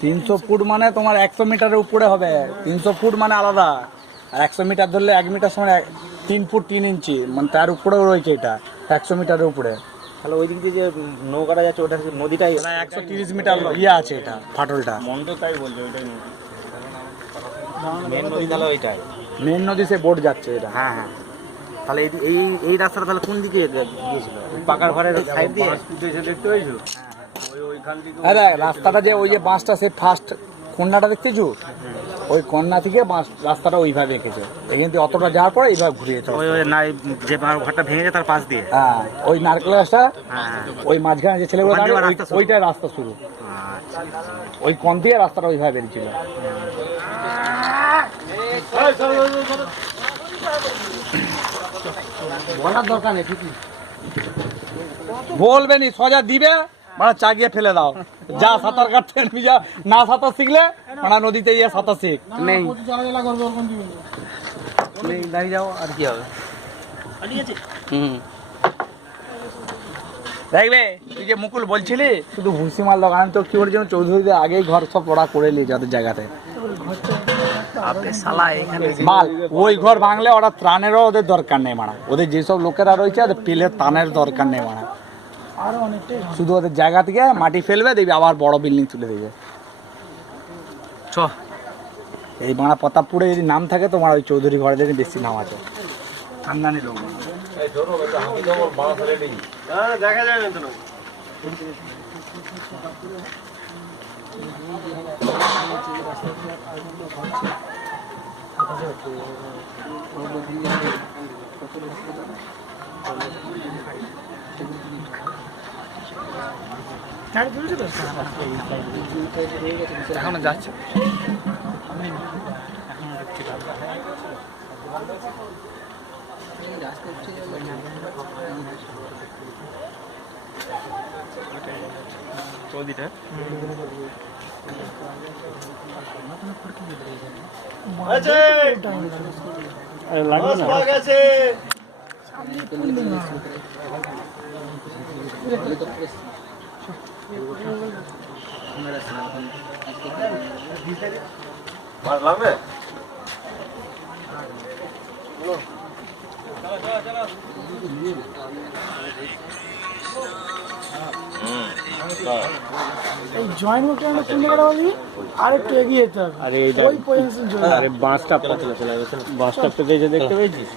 300 foot মানে তোমার 100 মিটারের উপরে হবে। 300 ফুট মানে আলাদা, আর 100 মিটার ধরলে 1 মিটার সময় 3 ফুট 3 ইঞ্চি, মানে তার উপরেও রয়েছে এটা 100 মিটারের উপরে। তাহলে ওই দিক দিয়ে যে নৌকাটা যাচ্ছে ওটা নদীটাই 130 মিটার ইয়ে আছে এটা ফাটলটা। মন্দ তাই বলছে ওইটাই মেন নদী, তাহলে ওইটাই মেন নদী, সে বোট যাচ্ছে এটা। হ্যাঁ হ্যাঁ। তাহলে এই এই রাস্তাটা তাহলে কোন দিকে গিয়েছিল? পাকার ঘরের সাইড দিয়ে দেখতে পেয়েছো? ওইখান থেকে আরে রাস্তাটা যে ওই যে বাসটা সে ফার্স্ট কন্যাটা দেখতেছো, ওই কন্যা থেকে বাস রাস্তাটা ওইভাবে এঁকেছে, এখান থেকে অতটা যাওয়ার পরে এইভাবে ঘুরিয়ে চলে। ওই না যে ঘরটা ভেঙে যায় তার পাশ দিয়ে। হ্যাঁ, ওই নারকেল গাছটা, হ্যাঁ ওই মাঝখানে যে ছেলেগুলো ওখান থেকে দাঁড়িয়ে, রাস্তা শুরু। ওইটাই রাস্তা শুরু। আচ্ছা। ওই কোন দিয়ে রাস্তাটা ওইভাবে বেরিয়েছিল। বলার দরকার নেই, ঠিকই বলবে নি, সোজা দিবে মানে চাগিয়ে ফেলে দাও। যা সাঁতার কাটতে যা, না সাঁতার শিখলে মানে নদীতে গিয়ে সাঁতার শিখ। নেই দাঁড়িয়ে যাও, আর কি হবে। দেখবে তুই যে মুকুল বলছিলি শুধু ভুসি মাল দোকান, তো কি বলছিল চৌধুরীদের আগেই ঘর সব ওরা করে নিয়ে যাদের জায়গাতে মাল, ওই ঘর ভাঙলে ওরা ত্রাণেরও ওদের দরকার নেই মারা। ওদের যেসব লোকেরা রয়েছে ওদের পেলে ত্রাণের দরকার নেই মারা। শুধু ওদের জায়গা থেকে মাটি ফেলবে, দেখবি আবার বড় বিল্ডিং তুলে দেবে। চ এই মারা প্রতাপপুরে যদি নাম থাকে তোমার ওই চৌধুরী ঘরেদের বেশি নাম আছে, খানদানি লোক। দেখা যায় না তো। এখনো যাচ্ছে। চৌদিটা গেছে। লাগবে এই জয়েন্ট করতে আমরা কোন জায়গাটা বলি, আর একটু এগিয়ে যেতে হবে। আরে ওই পজিশন আরে বাঁশটা দেখতে পেয়েছিস?